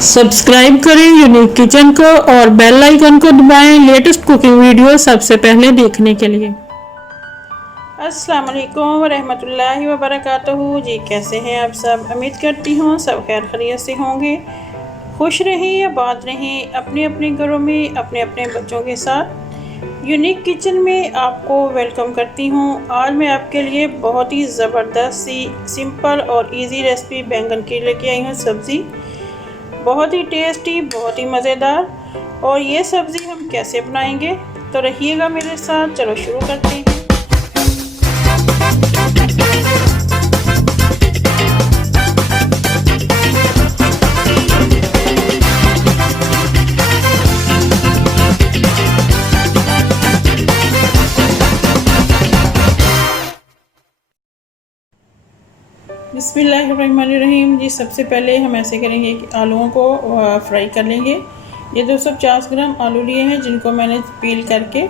Subscribe करें unique kitchen को और बेल आइकन को दबाएं लेटेस्ट कुकिंग वीडियो सबसे पहले देखने के लिए। अस्सलाम वालेकुम रहमतुल्लाहि व बरकातहू। जी कैसे हैं आप सब? उम्मीद करती हूँ सब खैर खैरियत से होंगे। खुश रहें, आबाद रहें, अपने अपने घरों में अपने अपने बच्चों के साथ। यूनिक किचन में आपको वेलकम करती हूँ। आज मैं आपके लिए बहुत ही ज़बरदस्त सी सिंपल और इजी रेसिपी बैंगन की लेके आई हूँ। सब्ज़ी बहुत ही टेस्टी, बहुत ही मज़ेदार। और ये सब्ज़ी हम कैसे बनाएंगे तो रहिएगा मेरे साथ। चलो शुरू करते हैं। बिस्मिल्लाहिर्रहमानिर्रहीम। जी सबसे पहले हम ऐसे करेंगे कि आलूओं को फ्राई कर लेंगे। ये 250 ग्राम आलू लिए हैं जिनको मैंने पील करके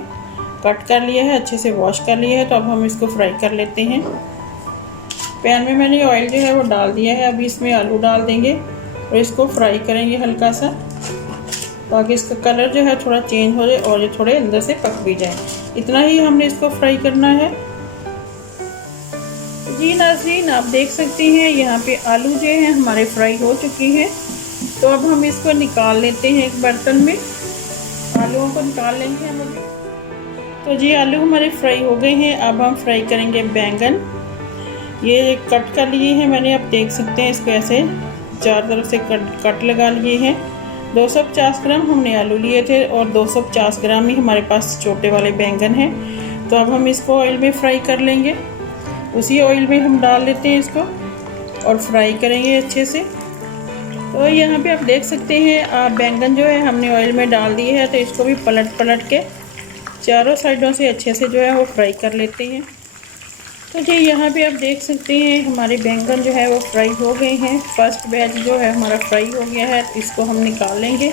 कट कर लिया है, अच्छे से वॉश कर लिया है। तो अब हम इसको फ्राई कर लेते हैं। पैन में मैंने ऑयल जो है वो डाल दिया है। अभी इसमें आलू डाल देंगे और इसको फ्राई करेंगे हल्का सा, ताकि इसका कलर जो है थोड़ा चेंज हो जाए और ये थोड़े अंदर से पक भी जाए। इतना ही हमने इसको फ्राई करना है। जी नाज़रीन, आप देख सकते हैं यहाँ पे आलू जो है हमारे फ्राई हो चुके हैं। तो अब हम इसको निकाल लेते हैं एक बर्तन में। आलूओं को निकाल लेंगे हम अभी। तो जी आलू हमारे फ्राई हो गए हैं। अब हम फ्राई करेंगे बैंगन। ये कट कर लिए हैं मैंने, आप देख सकते हैं इसको ऐसे चार तरफ से कट लगा लिए हैं। 250 ग्राम हमने आलू लिए थे और 250 ग्राम ही हमारे पास छोटे वाले बैंगन हैं। तो अब हम इसको ऑयल में फ्राई कर लेंगे। उसी ऑयल में हम डाल लेते हैं इसको और फ्राई करेंगे अच्छे से। तो यहाँ पे आप देख सकते हैं बैंगन जो है हमने ऑयल में डाल दिए है। तो इसको भी पलट के चारों साइडों से अच्छे से जो है वो फ्राई कर लेते हैं। तो जी यहाँ पे आप देख सकते हैं हमारे बैंगन जो है वो फ्राई हो गए हैं। फर्स्ट बैच जो है हमारा फ्राई हो गया है। तो इसको हम निकाल लेंगे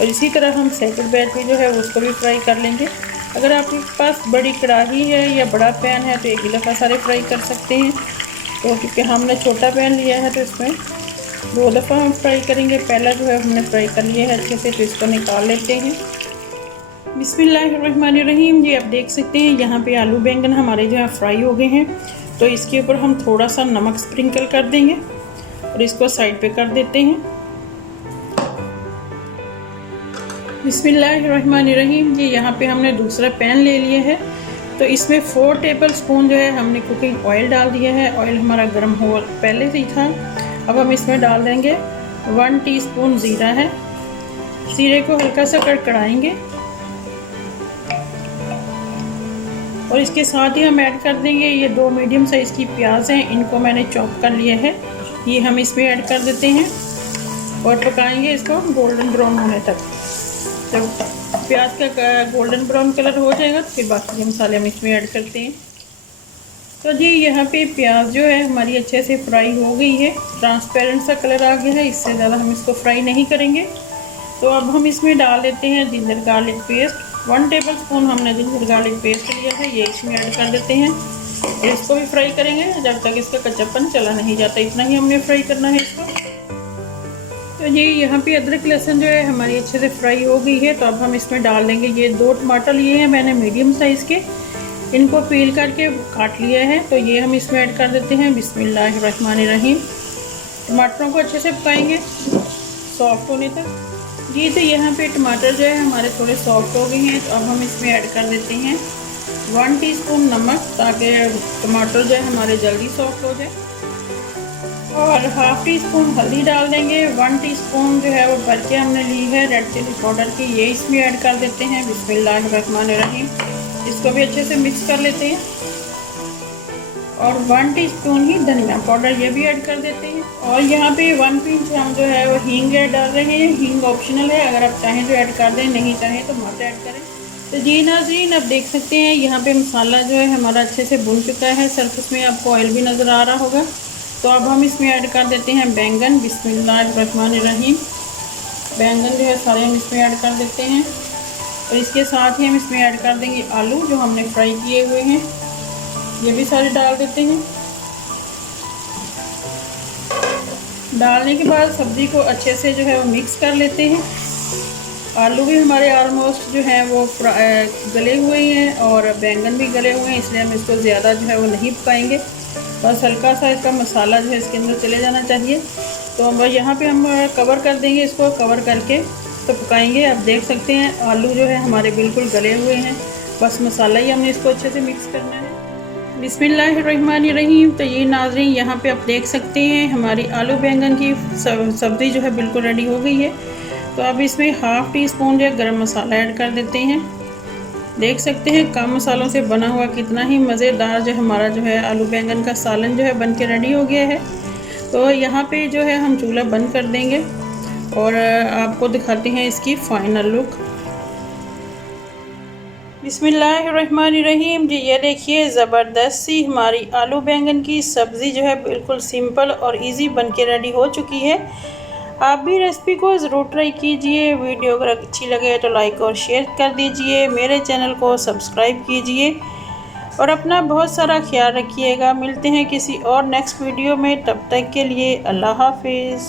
और इसी तरह हम सेकंड बैच भी जो है उसको भी फ्राई कर लेंगे। अगर आपके पास बड़ी कढ़ाई है या बड़ा पैन है तो एक ही दफ़ा सारे फ्राई कर सकते हैं। तो क्योंकि हमने छोटा पैन लिया है तो इसमें 2 दफ़ा हम फ्राई करेंगे। पहला जो है हमने फ्राई कर लिया है अच्छे से, तो इसको निकाल लेते हैं। बिस्मिल्लाहिर्रहमानिर्रहीम। जी आप देख सकते हैं यहाँ पे आलू बैंगन हमारे जो है फ्राई हो गए हैं। तो इसके ऊपर हम थोड़ा सा नमक स्प्रिंकल कर देंगे और इसको साइड पे कर देते हैं। बिस्मिल्लाहिर्रहमानिर्रहीम। जी यहाँ पे हमने दूसरा पैन ले लिया है। तो इसमें 4 टेबल स्पून जो है हमने कुकिंग ऑयल डाल दिया है। ऑयल हमारा गर्म हो पहले से ही था। अब हम इसमें डाल देंगे 1 टीस्पून ज़ीरा है। ज़ीरे को हल्का सा कड़कड़ाएंगे और इसके साथ ही हम ऐड कर देंगे ये 2 मीडियम साइज़ की प्याज हैं, इनको मैंने चॉप कर लिया है। ये हम इसमें ऐड कर देते हैं और पकाएंगे इसको गोल्डन ब्राउन होने तक। जब प्याज का गोल्डन ब्राउन कलर हो जाएगा तो फिर बाकी के मसाले हम इसमें ऐड करते हैं। तो जी यहाँ पे प्याज जो है हमारी अच्छे से फ्राई हो गई है, ट्रांसपेरेंट सा कलर आ गया है। इससे ज़्यादा हम इसको फ्राई नहीं करेंगे। तो अब हम इसमें डाल देते हैं ginger garlic paste. 1 table spoon हमने जिंजर गार्लिक पेस्ट लिया है, ये इसमें ऐड कर देते हैं और इसको भी फ्राई करेंगे जब तक इसका कच्चापन चला नहीं जाता। इतना ही हमने फ्राई करना है इसको। तो ये यहाँ पे अदरक लहसुन जो है हमारी अच्छे से फ्राई हो गई है। तो अब हम इसमें डाल देंगे ये 2 टमाटर लिए हैं मैंने मीडियम साइज़ के, इनको पील करके काट लिया है। तो ये हम इसमें ऐड कर देते हैं। बिस्मिल्लाहिर्रहमानिर्रहीम। टमाटरों को अच्छे से पकाएंगे सॉफ्ट होने तक। जी तो यहाँ पे टमाटर जो है हमारे थोड़े सॉफ्ट हो गए हैं। तो अब हम इसमें ऐड कर देते हैं 1 टीस्पून नमक, ताकि टमाटर जो है हमारे जल्दी सॉफ्ट हो जाए। और हाफ़ टी स्पून हल्दी डाल देंगे। 1 टीस्पून जो है वो भर के हमने ली है रेड चिली पाउडर की, ये इसमें ऐड कर देते हैं। बिस्मिल्लाहिर्रहमानिर्रहीम। इसको भी अच्छे से मिक्स कर लेते हैं और 1 टीस्पून ही धनिया पाउडर ये भी ऐड कर देते हैं। और यहाँ पे 1 पिंच हम जो है वो हींग डाल रहे हैं। हींग ऑप्शनल है, अगर आप चाहें तो ऐड कर दें, नहीं चाहें तो मत ऐड करें। तो जी नाज़रीन, अब देख सकते हैं यहाँ पे मसाला जो है हमारा अच्छे से भुन चुका है। सरफेस में आपको ऑयल भी नज़र आ रहा होगा। तो अब हम इसमें ऐड कर देते हैं बैंगन। बिस्मिल्लाहिर्रहमानिर्रहीम। बैंगन जो है सारे हम इसमें ऐड कर देते हैं और इसके साथ ही हम इसमें ऐड कर देंगे आलू जो हमने फ्राई किए हुए हैं, ये भी सारे डाल देते हैं। डालने के बाद सब्ज़ी को अच्छे से जो है वो मिक्स कर लेते हैं। आलू भी हमारे ऑलमोस्ट जो है वो गले हुए हैं और बैंगन भी गले हुए हैं, इसलिए हम इसको ज़्यादा जो है वो नहीं पकाएंगे। बस हल्का सा इसका मसाला जो है इसके अंदर चले जाना चाहिए। तो अब यहाँ पे हम कवर कर देंगे, इसको कवर करके तो पकाएंगे। आप देख सकते हैं आलू जो है हमारे बिल्कुल गले हुए हैं, बस मसाला ही हमने इसको अच्छे से मिक्स करना है। बिस्मिल्लाहिर्रहमानिर्रहीम। तो ये नाज़रीन यहाँ पे आप देख सकते हैं हमारी आलू बैंगन की सब्ज़ी जो है बिल्कुल रेडी हो गई है। तो अब इसमें हाफ़ टी स्पून जो है गरम मसाला ऐड कर देते हैं। देख सकते हैं कम मसालों से बना हुआ कितना ही मज़ेदार जो हमारा जो है आलू बैंगन का सालन जो है बन के रेडी हो गया है। तो यहाँ पे जो है हम चूल्हा बंद कर देंगे और आपको दिखाते हैं इसकी फ़ाइनल लुक। बिस्मिल्लाहिर्रहमानिर्रहीम। जी ये देखिए ज़बरदस्त सी हमारी आलू बैंगन की सब्ज़ी जो है बिल्कुल सिंपल और इजी बन के रेडी हो चुकी है। आप भी रेसिपी को ज़रूर ट्राई कीजिए। वीडियो अगर अच्छी लगे तो लाइक और शेयर कर दीजिए। मेरे चैनल को सब्सक्राइब कीजिए और अपना बहुत सारा ख्याल रखिएगा। मिलते हैं किसी और नेक्स्ट वीडियो में, तब तक के लिए अल्लाह हाफिज़।